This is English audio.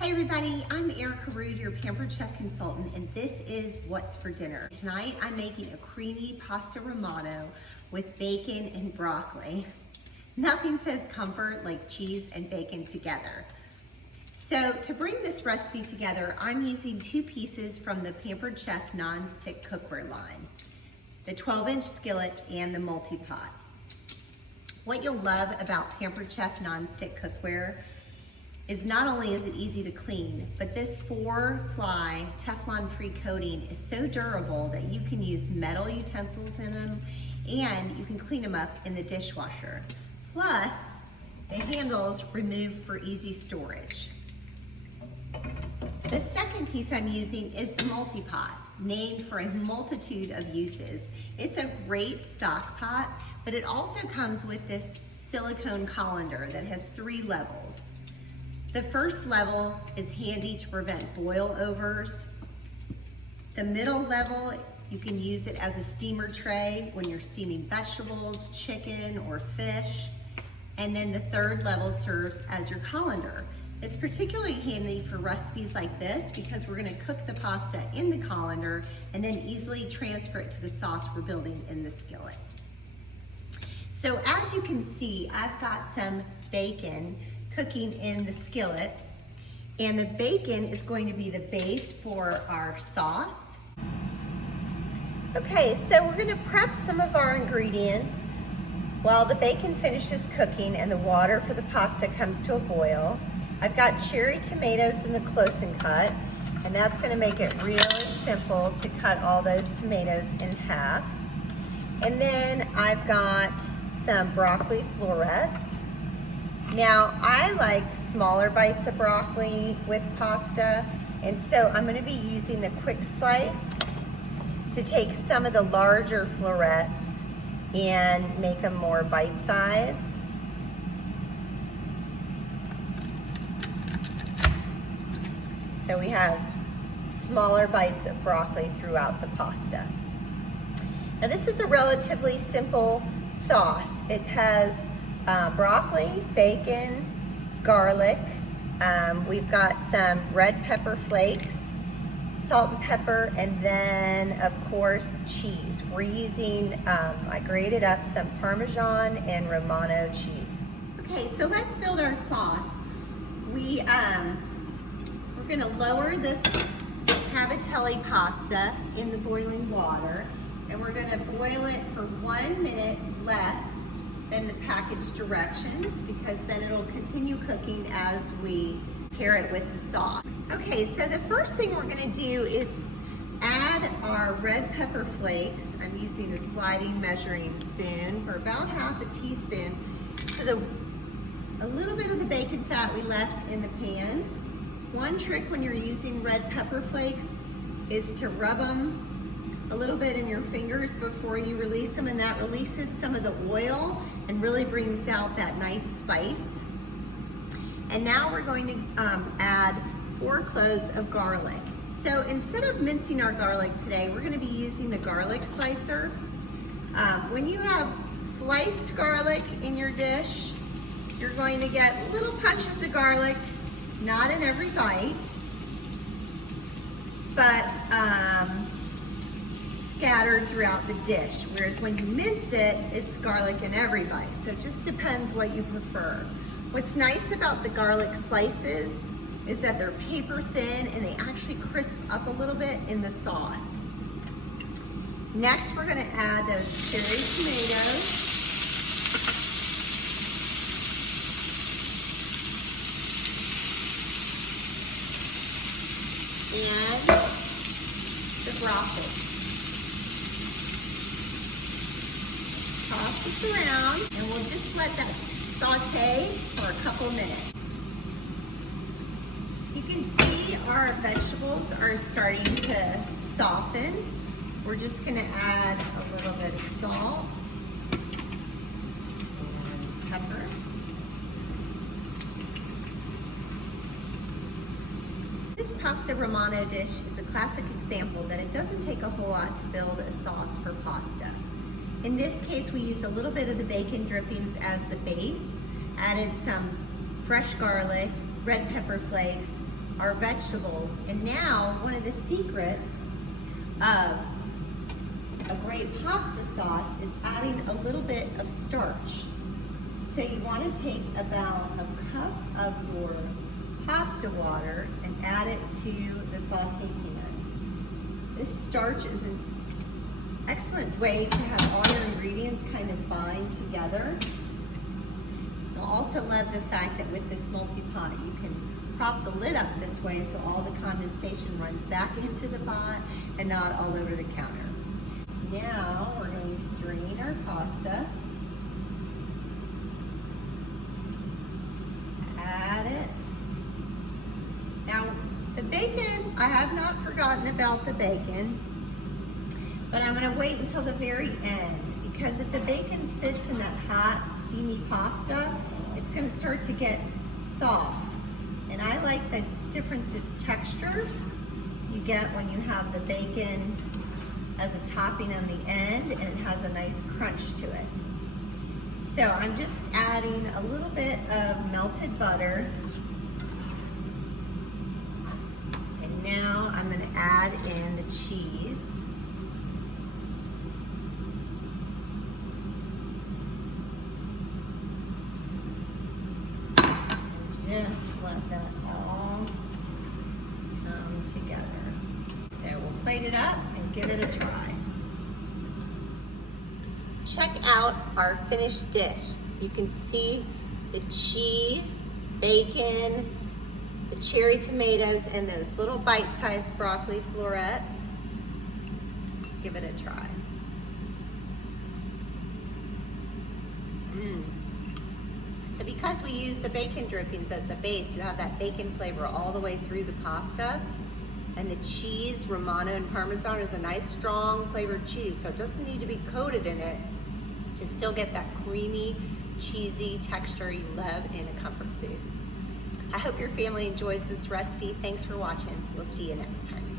Hey everybody, I'm Erica Rude, your Pampered Chef consultant, and this is What's for Dinner. Tonight I'm making a creamy pasta Romano with bacon and broccoli. Nothing says comfort like cheese and bacon together. So to bring this recipe together, I'm using 2 pieces from the Pampered Chef non-stick cookware line, the 12-inch skillet and the multi-pot. What you'll love about Pampered Chef non-stick cookware is not only is it easy to clean, but this 4-ply Teflon-free coating is so durable that you can use metal utensils in them and you can clean them up in the dishwasher. Plus, the handles remove for easy storage. The second piece I'm using is the multi-pot, named for a multitude of uses. It's a great stock pot, but it also comes with this silicone colander that has 3 levels. The first level is handy to prevent boil overs. The middle level, you can use it as a steamer tray when you're steaming vegetables, chicken, or fish. And then the third level serves as your colander. It's particularly handy for recipes like this because we're gonna cook the pasta in the colander and then easily transfer it to the sauce we're building in the skillet. So as you can see, I've got some bacon cooking in the skillet, and the bacon is going to be the base for our sauce. Okay, so we're gonna prep some of our ingredients while the bacon finishes cooking and the water for the pasta comes to a boil. I've got cherry tomatoes in the close and cut, and that's gonna make it really simple to cut all those tomatoes in half. And then I've got some broccoli florets. Now, I like smaller bites of broccoli with pasta, and so I'm gonna be using the quick slice to take some of the larger florets and make them more bite-sized. So we have smaller bites of broccoli throughout the pasta. Now this is a relatively simple sauce. It has broccoli, bacon, garlic. We've got some red pepper flakes, salt and pepper, and then of course cheese. We're using, I grated up some Parmesan and Romano cheese. Okay, so let's build our sauce. We're gonna lower this cavatelli pasta in the boiling water, and we're gonna boil it for 1 minute less than the package directions, because then it'll continue cooking as we pair it with the sauce. Okay, so the first thing we're gonna do is add our red pepper flakes. I'm using a sliding measuring spoon for about half a teaspoon to a little bit of the bacon fat we left in the pan. One trick when you're using red pepper flakes is to rub them a little bit in your fingers before you release them, and that releases some of the oil and really brings out that nice spice. And now we're going to add 4 cloves of garlic. So instead of mincing our garlic today, we're gonna be using the garlic slicer. When you have sliced garlic in your dish, you're going to get little punches of garlic, not in every bite, but scattered throughout the dish, whereas when you mince it, it's garlic in every bite. So it just depends what you prefer. What's nice about the garlic slices is that they're paper thin and they actually crisp up a little bit in the sauce. Next, we're gonna add those cherry tomatoes. And the broccoli. Toss this around, and we'll just let that saute for a couple minutes. You can see our vegetables are starting to soften. We're just gonna add a little bit of salt and pepper. This pasta Romano dish is a classic example that it doesn't take a whole lot to build a sauce for pasta. In this case, we used a little bit of the bacon drippings as the base, added some fresh garlic, red pepper flakes, our vegetables. And now, one of the secrets of a great pasta sauce is adding a little bit of starch. So you want to take about a cup of your pasta water and add it to the saute pan. This starch is an excellent way to have all your ingredients kind of bind together. You'll also love the fact that with this multi-pot, you can prop the lid up this way so all the condensation runs back into the pot and not all over the counter. Now we're going to drain our pasta. Add it. Now the bacon, I have not forgotten about the bacon, but I'm going to wait until the very end, because if the bacon sits in that hot, steamy pasta, it's going to start to get soft. And I like the difference in textures you get when you have the bacon as a topping on the end and it has a nice crunch to it. So I'm just adding a little bit of melted butter. And now I'm going to add in the cheese. Just let that all come together. So we'll plate it up and give it a try. Check out our finished dish. You can see the cheese, bacon, the cherry tomatoes, and those little bite-sized broccoli florets. Let's give it a try. So because we use the bacon drippings as the base, you have that bacon flavor all the way through the pasta. And the cheese, Romano and Parmesan, is a nice strong flavored cheese, so it doesn't need to be coated in it to still get that creamy, cheesy texture you love in a comfort food. I hope your family enjoys this recipe. Thanks for watching. We'll see you next time.